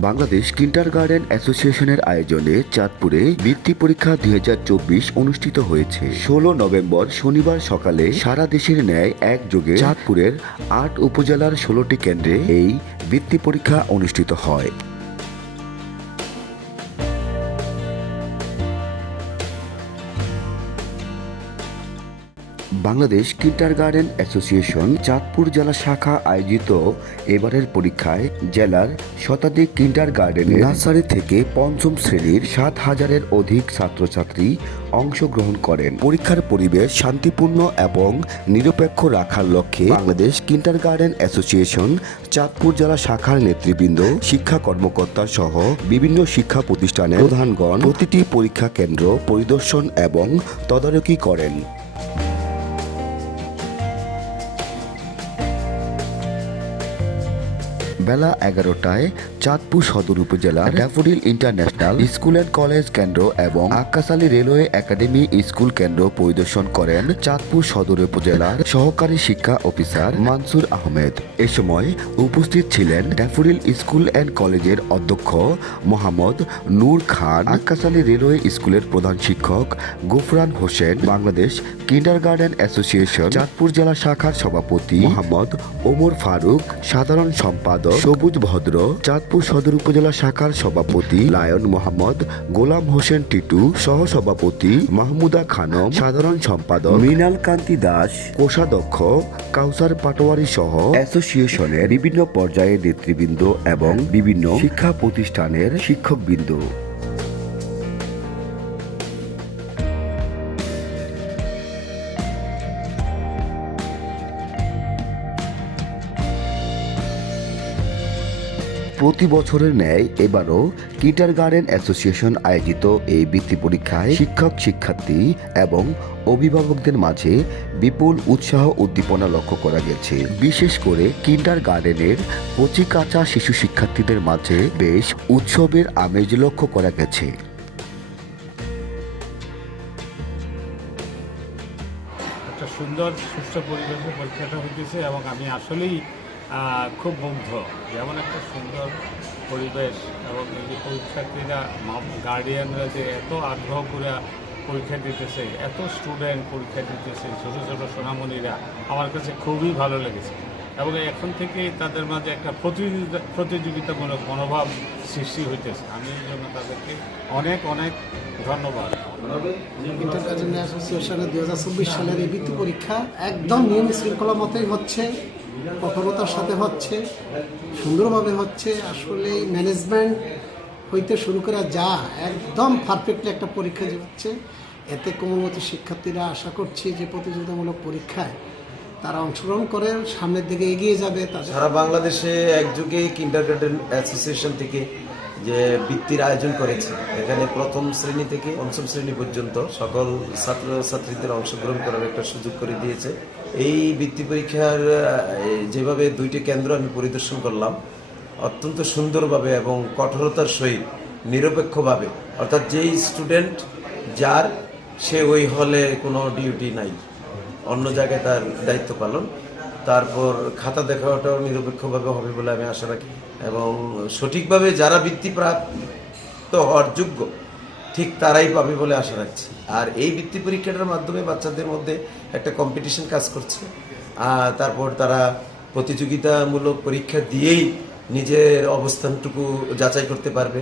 Bangladesh kinder garden অ্যাসোসিয়েশনের আয়োজনে চাঁদপুরে বৃত্তি পরীক্ষা দু হাজার চব্বিশ অনুষ্ঠিত হয়েছে। ষোলো নভেম্বর শনিবার সকালে সারা দেশের ন্যায় একযোগে চাঁদপুরের আট উপজেলার ষোলোটি কেন্দ্রে এই বৃত্তি পরীক্ষা অনুষ্ঠিত হয়। Bangladesh kindergarten association Chandpur জেলা শাখা আয়োজিত এবারের পরীক্ষায় জেলার শতাধিক কিন্টার গার্ডেনের নার্সারি থেকে পঞ্চম শ্রেণির সাত হাজারের অধিক ছাত্রছাত্রী অংশগ্রহণ করেন। পরীক্ষার পরিবেশ শান্তিপূর্ণ এবং নিরপেক্ষ রাখার লক্ষ্যে Bangladesh kindergarten association Chandpur জেলা শাখার নেতৃবৃন্দ, শিক্ষা কর্মকর্তা সহ বিভিন্ন শিক্ষা প্রতিষ্ঠানের প্রধানগণ প্রতিটি পরীক্ষা কেন্দ্র পরিদর্শন এবং তদারকি করেন। বেলা এগারোটায় চাঁদপুর সদর উপজেলার Daffodil international school and college কেন্দ্র এবং আক্কাসালি রেলওয়ে একাডেমি স্কুল কেন্দ্র পরিদর্শন করেন চাঁদপুর সদর উপজেলার সহকারী শিক্ষা অফিসার মানসুর আহমেদ। এ সময় উপস্থিত ছিলেন ড্যাফোডিল স্কুল অ্যান্ড কলেজের অধ্যক্ষ মোহাম্মদ নূর খান আক্কাসালি রেলওয়ে স্কুলের প্রধান শিক্ষক Gufran Hossain Bangladesh kindergarten association Chandpur জেলা শাখার সভাপতি মোহাম্মদ ওমর ফারুক সাধারণ সম্পাদক সবুজ ভদ্র চাঁদপুর সদর উপজেলা শাখার সভাপতি লায়ন মোহাম্মদ, গোলাম হোসেন টিটু সহ সভাপতি মাহমুদা খানম, সাধারণ সম্পাদক মৃণাল কান্তি দাস, কোষাধ্যক্ষ কাউসার পাটোয়ারি সহ অ্যাসোসিয়েশনের বিভিন্ন পর্যায়ের নেতৃবৃন্দ এবং বিভিন্ন শিক্ষা প্রতিষ্ঠানের শিক্ষকবৃন্দ। প্রতি বছরের ন্যায় এবারও কিটার গার্ডেন অ্যাসোসিয়েশন আয়োজিত এই বৃত্তি পরীক্ষায় শিক্ষক, শিক্ষার্থী এবং অভিভাবকদের মাঝে বিপুল উৎসাহ উদ্দীপনা লক্ষ্য করা গেছে। বিশেষ করে কিন্টার গার্ডেনের কচি কাঁচা শিশু শিক্ষার্থীদের মাঝে বেশ উৎসবের আমেজ লক্ষ্য করা গেছে। সুন্দর সুস্থ পরিবেশে পরীক্ষাটা হইতেছে এবং আমি আসলেই খুব মুগ্ধ। যেমন একটা সুন্দর পরিবেশ এবং এই যে পরীক্ষার্থীরা গার্ডিয়ানরা যে এত আগ্রহ করে পরীক্ষা দিতেছে, এত স্টুডেন্ট পরীক্ষা দিতেছে, ছোটো ছোটো সোনামণিরা, আমার কাছে খুবই ভালো লেগেছে। এবং এখন থেকেই তাদের মাঝে একটা প্রতিযোগিতা প্রতিযোগিতামূলক মনোভাব সৃষ্টি হইতেছে। আমি এই জন্য তাদেরকে অনেক অনেক ধন্যবাদ। ইন্টার গার্জেন অ্যাসোসিয়েশনের দু হাজার চব্বিশ সালের এই বৃত্তি পরীক্ষা একদম নিয়ম শৃঙ্খলা মতোই হচ্ছে। কঠোরতার সাথে হচ্ছে, সুন্দরভাবে হচ্ছে, আসলে ম্যানেজমেন্ট হইতে শুরু করা যা একদম পারফেক্টলি একটা পরীক্ষা যে হচ্ছে এতে কোমলমতি শিক্ষার্থীরা আশা করছি যে প্রতিযোগিতামূলক পরীক্ষায় তারা অংশগ্রহণ করে, সামনের দিকে এগিয়ে যাবে সারা বাংলাদেশে একযুগে কিন্ডার গার্ডেন অ্যাসোসিয়েশন থেকে যে বৃত্তির আয়োজন করেছে। এখানে প্রথম শ্রেণি থেকে পঞ্চম শ্রেণি পর্যন্ত সকল ছাত্র ছাত্রীদের অংশগ্রহণ করার একটা সুযোগ করে দিয়েছে। এই বৃত্তি পরীক্ষার যেভাবে দুইটি কেন্দ্র আমি পরিদর্শন করলাম, অত্যন্ত সুন্দরভাবে এবং কঠোরতার সহিত, নিরপেক্ষভাবে, অর্থাৎ যেই স্টুডেন্ট যার, সে ওই হলে কোনো ডিউটি নাই। অন্য জায়গায় তার দায়িত্ব পালন। তারপর খাতা দেখাটাও নিরপেক্ষভাবে হবে বলে আমি আশা রাখি। এবং সঠিকভাবে যারা বৃত্তি প্রাপ্ত হওয়ার যোগ্য, ঠিক তারাই পাবে বলে আশা রাখছি। আর এই বৃত্তি পরীক্ষাটার মাধ্যমে বাচ্চাদের মধ্যে একটা কম্পিটিশন কাজ করছে। আর তারপর তারা প্রতিযোগিতামূলক পরীক্ষা দিয়েই নিজের অবস্থানটুকু যাচাই করতে পারবে।